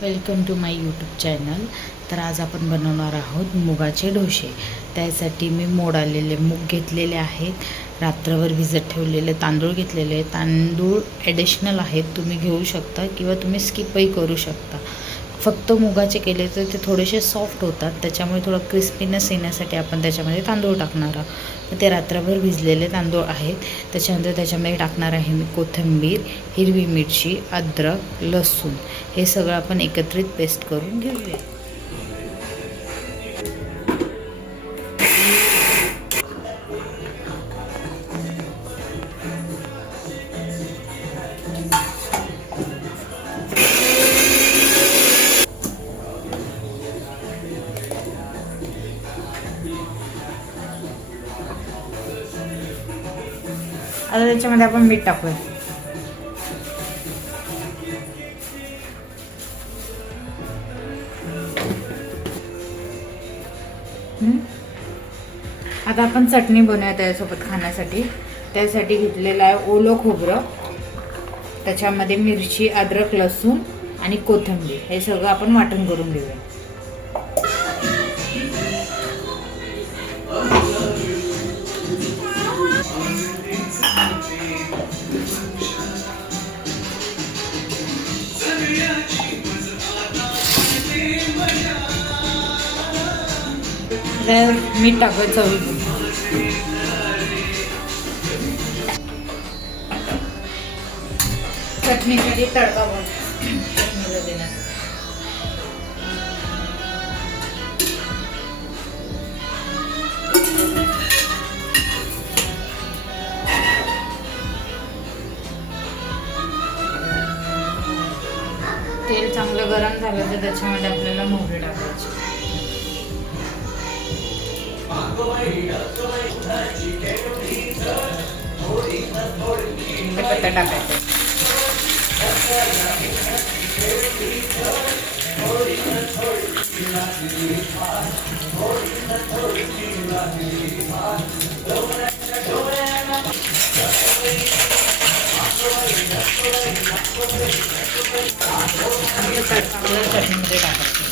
Welcome to my YouTube channel. तर आज आपण बनवणार आहोत मुगाचे डोसे. त्यासाठी मी मोड आलेले मूग घेतलेले आहेत, रात्रभर भिजत ठेवलेले तांदूळ घेतलेले. तांदूळ ॲडिशनल आहेत, तुम्ही घेऊ शकता किंवा तुम्ही स्किपही करू शकता. फक्त मुगाचे केले तर ते थोडेसे सॉफ्ट होतात, त्याच्यामुळे थोडं क्रिस्पीनेस येण्यासाठी आपण त्याच्यामध्ये तांदूळ टाकणार आहोत. तर ते रात्रभर भिजलेले तांदूळ आहेत. त्याच्यानंतर त्याच्यामध्ये टाकणार आहे मी कोथिंबीर, हिरवी मिरची, अद्रक, लसूण, हे सगळं आपण एकत्रित पेस्ट करून घेऊया. आता त्याच्यामध्ये आपण मीठ टाकूया. आता आपण चटणी बनवूया त्याच्यासोबत खाण्यासाठी. त्यासाठी घेतलेलं आहे ओलं खोबरं, त्याच्यामध्ये मिरची, अद्रक, लसूण आणि कोथिंबीर, हे सगळं आपण वाटण करून घेऊया. मीठ टाकायचं चवीपुरतं. चटणीसाठी तडका चटणीला देण्यासाठी तेल चांगलं गरम झालं तर त्याच्यामध्ये आपल्याला मोहरी टाकायची. पत्ता टाकायचा. चटणीमध्ये टाकायचं,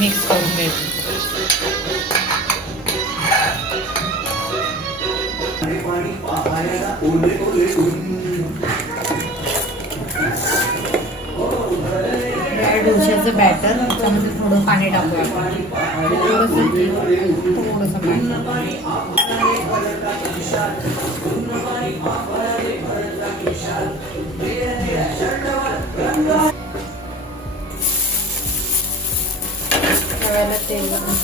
मिक्स करून घ्यायचं. डोश्याचं बॅटर, त्यामध्ये थोडं पाणी टाकूया. थोडंसं पाणी. तव्याला तेल लावून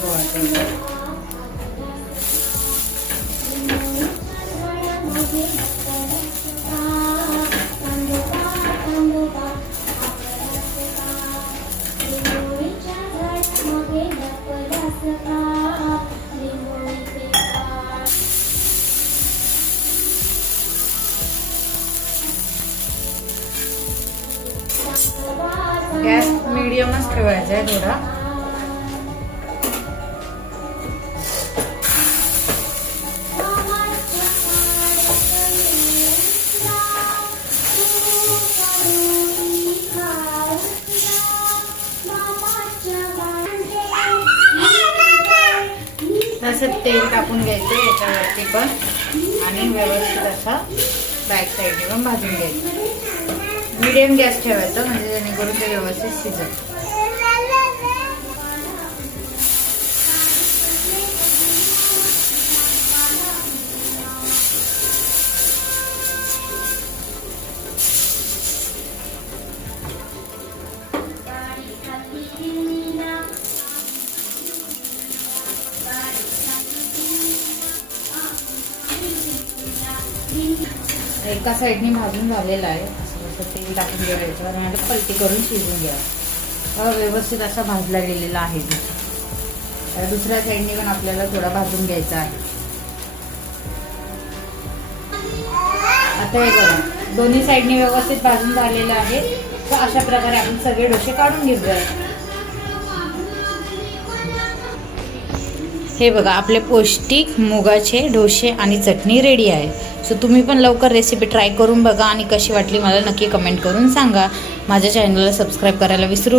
गॅस मीडियमच ठेवायचा आहे थोडा. तसं तेल टाकून घ्यायचं याच्यावरती पण, आणि व्यवस्थित असा बॅक साईडने पण भाजून घ्यायचं. मीडियम गॅस ठेवायचा, म्हणजे जेणेकरून ते व्यवस्थित शिजत. एका साईडने भाजून झालेला आहे. असं तेल टाकून घ्यायचं आणि आता पलटी करून शिजून घ्या. व्यवस्थित असा भाजला गेलेला आहे. तर दुसऱ्या साईडने पण आपल्याला थोडा भाजून घ्यायचा आहे. आता हे बघा, दोन्ही साईडने व्यवस्थित भाजून झालेलं आहे. तर अशा प्रकारे आपण सगळे डोसे काढून घेऊया. हे बघा आपले पौष्टिक मुगाचे डोसे आणि चटणी रेडी आहे. सो तुम्ही पण लवकर रेसिपी ट्राय करून बघा आणि कशी वाटली मला नक्की कमेंट करून सांगा. माझ्या चॅनलला सबस्क्राईब करायला विसरू नका.